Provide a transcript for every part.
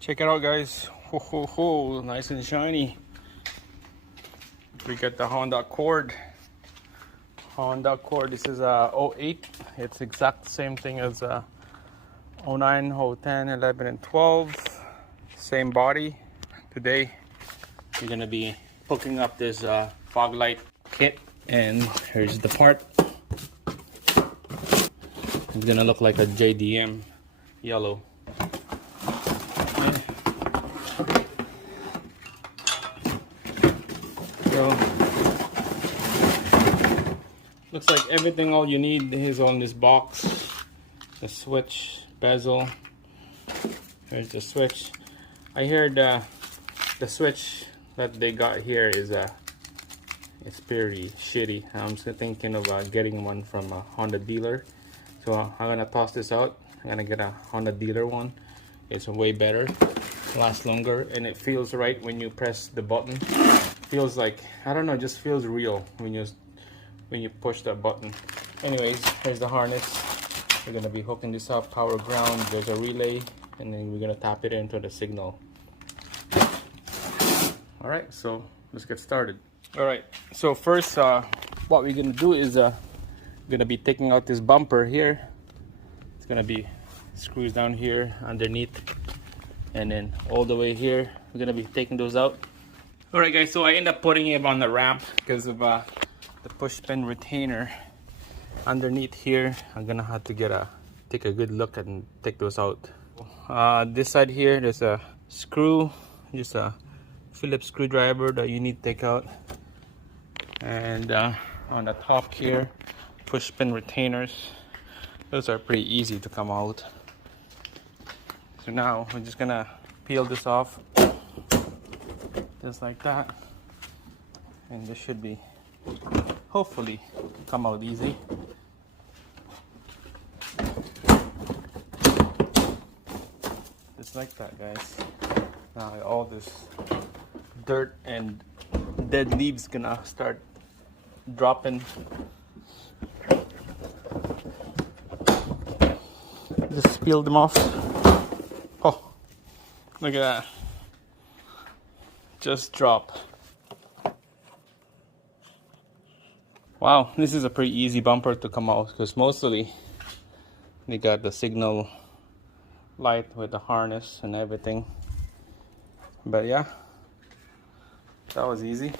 Check it out, guys. Ho ho ho, nice and shiny. We got the Honda Accord. Honda Accord. This is a 08. It's exact same thing as 09, 010, 11, and 12. Same body. Today we're gonna be hooking up this fog light kit, and here's the part. It's gonna look like a JDM yellow. So looks like everything, all you need is on this box. The switch, bezel. Here's the switch. I heard the switch that they got here is it's pretty shitty. I'm still thinking of getting one from a Honda dealer. So I'm gonna toss this out. I'm gonna get a Honda dealer one. It's way better, lasts longer, and it feels right when you press the button. Feels like, I don't know, it just feels real when you push that button. Anyways, here's the harness. We're gonna be hooking this up, power ground. There's a relay, and then we're gonna tap it into the signal. All right, so let's get started. All right, so first, what we're gonna do is gonna be taking out this bumper here. It's gonna be screws down here underneath, and then all the way here. We're gonna be taking those out. All right, guys. So I end up putting it on the ramp because of the push pin retainer underneath here. I'm gonna have to take a good look and take those out. This side here, there's a screw, just a Phillips screwdriver that you need to take out, and on the top here, push pin retainers. Those are pretty easy to come out. So now we're just gonna peel this off, just like that, and this should be hopefully come out easy. Just like that, guys. Now all this dirt and dead leaves gonna start dropping. Just peel them off. Oh, look at that. Just drop. Wow, this is a pretty easy bumper to come out because mostly they got the signal light with the harness and everything. But yeah, that was easy.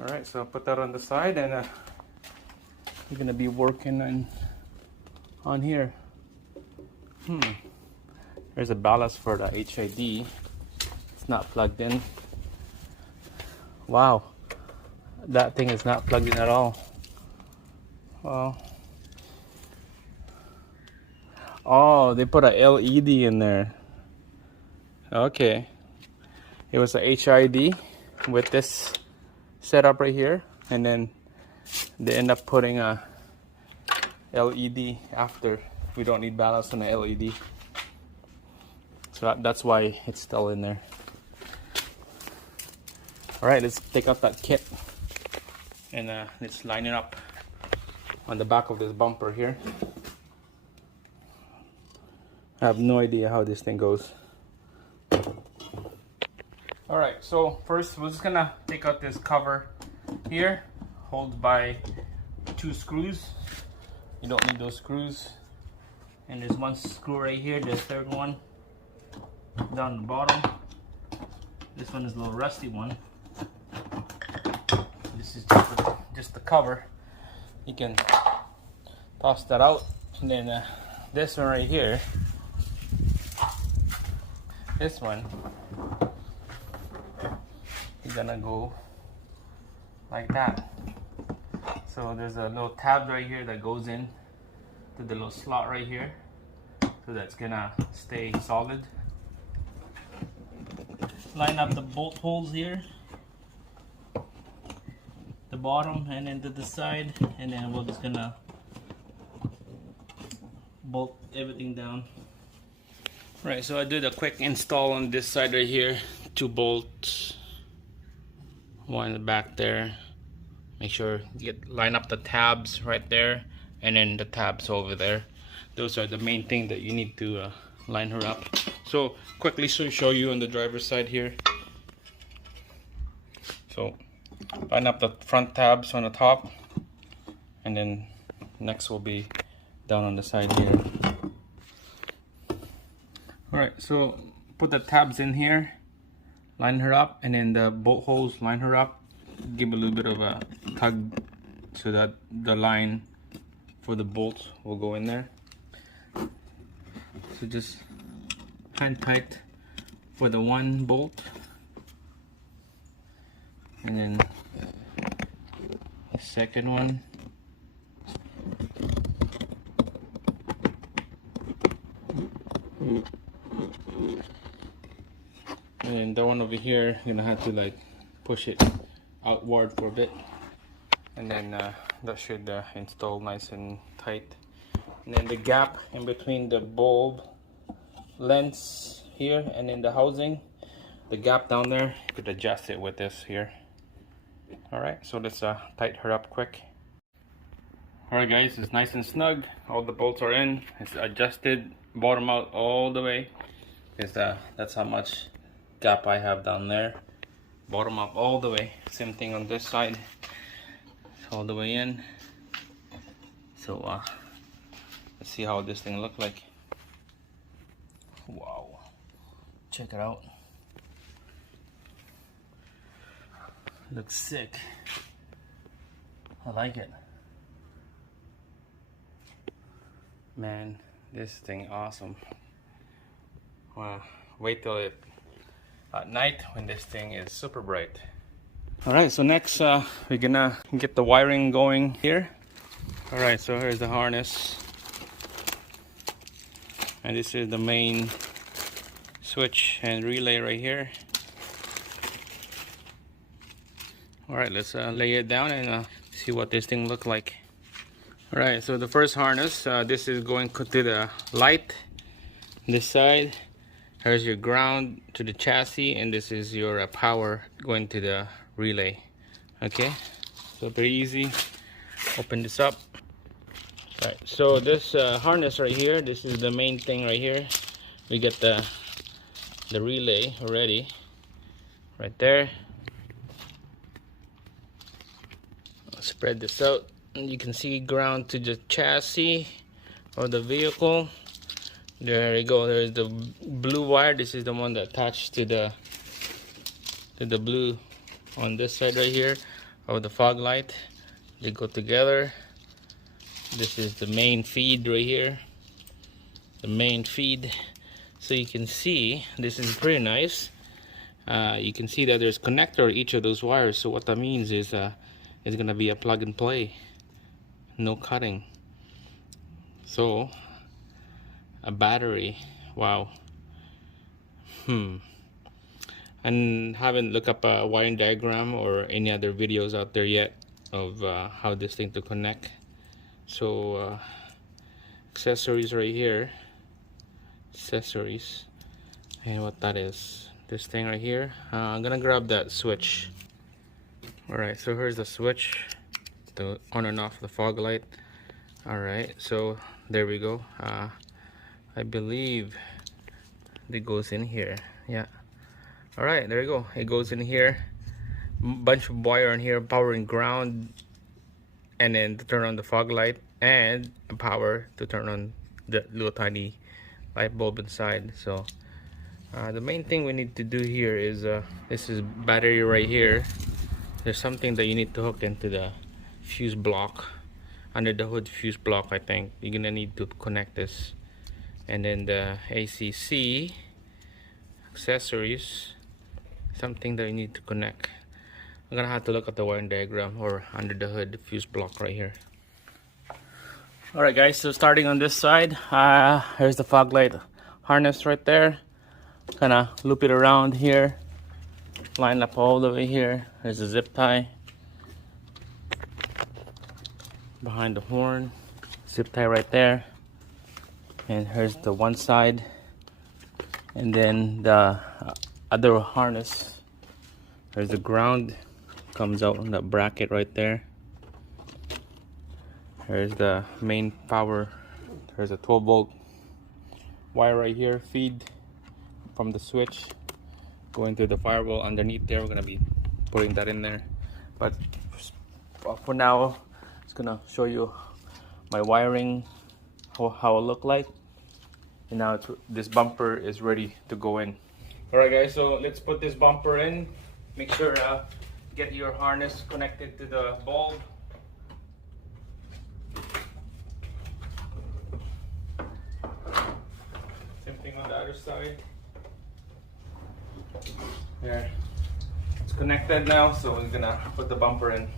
Alright, so put that on the side, and we're gonna be working on here. There's a ballast for the HID. It's not plugged in. Wow, that thing is not plugged in at all. Oh, they put a LED in there. Okay, it was a HID with this setup right here, and then they end up putting a LED after. We don't need ballast on the LED, so that's why it's still in there. All right, let's take out that kit and let's line it up on the back of this bumper here. I have no idea how this thing goes. All right, so first we're just gonna take out this cover here, held by 2 screws. You don't need those screws. And there's one screw right here, the third one down the bottom. This one is a little rusty one. This is just the cover. You can toss that out, and then this one right here, this one is gonna go like that. So there's a little tab right here that goes in to the little slot right here, so that's gonna stay solid. Line up the bolt holes here, the bottom and then to the side, and then we're just gonna bolt everything down. Right, so I did a quick install on this side right here. 2 bolts, one in the back there, Make sure you line up the tabs right there, and then the tabs over there. Those are the main thing that you need to line her up. So quickly show you on the driver's side here. So line up the front tabs on the top, and then next will be down on the side here. Alright, so put the tabs in here, line her up, and then the bolt holes, line her up. Give a little bit of a tug so that the line for the bolts will go in there. So just hand tight for the one bolt, and then the second one. And then the one over here, you're gonna have to like push it outward for a bit, and then that should install nice and tight. And then the gap in between the bulb lens here and in the housing, the gap down there, you could adjust it with this here. Alright, so let's tighten her up quick. Alright guys, it's nice and snug. All the bolts are in. It's adjusted bottom out all the way. That's how much gap I have down there. Bottom up all the way. Same thing on this side. All the way in. So let's see how this thing looks like. Wow. Check it out. Looks sick. I like it. Man, this thing awesome. Wow. Wait till it at night when this thing is super bright. Alright, so next we're gonna get the wiring going here. Alright, so here's the harness, and this is the main switch and relay right here. Alright, let's lay it down and see what this thing looks like. Alright, so the first harness, this is going to the light, this side. Here's your ground to the chassis, and this is your power going to the relay. Okay, so very easy. Open this up. Right, so this harness right here, this is the main thing right here. We get the relay already right there. I'll spread this out, and you can see ground to the chassis of the vehicle. There you go. There's the blue wire. This is the one that attached to the blue on this side right here of the fog light. They go together. This is the main feed right here. The main feed. So you can see this is pretty nice. You can see that there's connector each of those wires. So what that means is it's gonna be a plug and play. No cutting. So a battery. Wow. And haven't looked up a wiring diagram or any other videos out there yet of how this thing to connect. So accessories right here. Accessories. And what that is, this thing right here. I'm gonna grab that switch. Alright, so here's the switch, the on and off the fog light. Alright, so there we go. I believe it goes in here. Yeah. Alright, there you go. It goes in here. Bunch of wire in here, power and ground, and then to turn on the fog light, and power to turn on the little tiny light bulb inside. So the main thing we need to do here is this is battery right here. There's something that you need to hook into the fuse block, under the hood fuse block. I think you're gonna need to connect this, and then the ACC accessories, something that you need to connect. I'm gonna have to look at the wiring diagram or under the hood fuse block right here. Alright guys, so starting on this side, here's the fog light harness right there. Gonna loop it around here, line up all the way here. There's a zip tie behind the horn, zip tie right there, and here's the one side, and then the other harness. There's the ground, comes out on that bracket right there. There's the main power. There's a 12-volt wire right here, feed from the switch going to the firewall underneath there. We're gonna be putting that in there, but for now it's gonna show you my wiring, how it look like. And now this bumper is ready to go in. All right guys, so let's put this bumper in. Make sure get your harness connected to the bulb. Same thing on the other side. There, it's connected now, so we're gonna put the bumper in.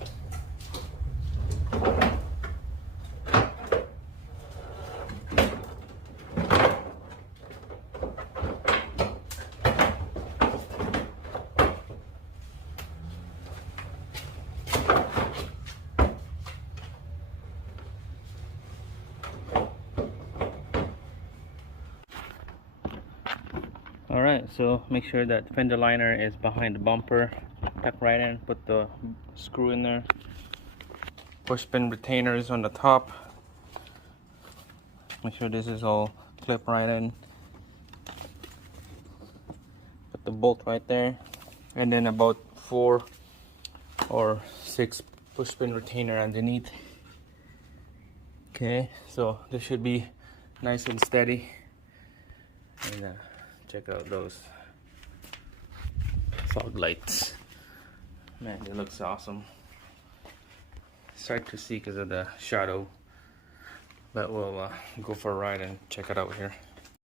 Alright, so make sure that fender liner is behind the bumper. Tuck right in, put the screw in there. Push pin retainers on the top. Make sure this is all clip right in. Put the bolt right there. And then about 4 or 6 push pin retainer underneath. Okay, so this should be nice and steady. And check out those fog lights. Man, it looks awesome. It's hard to see because of the shadow, but we'll go for a ride and check it out here.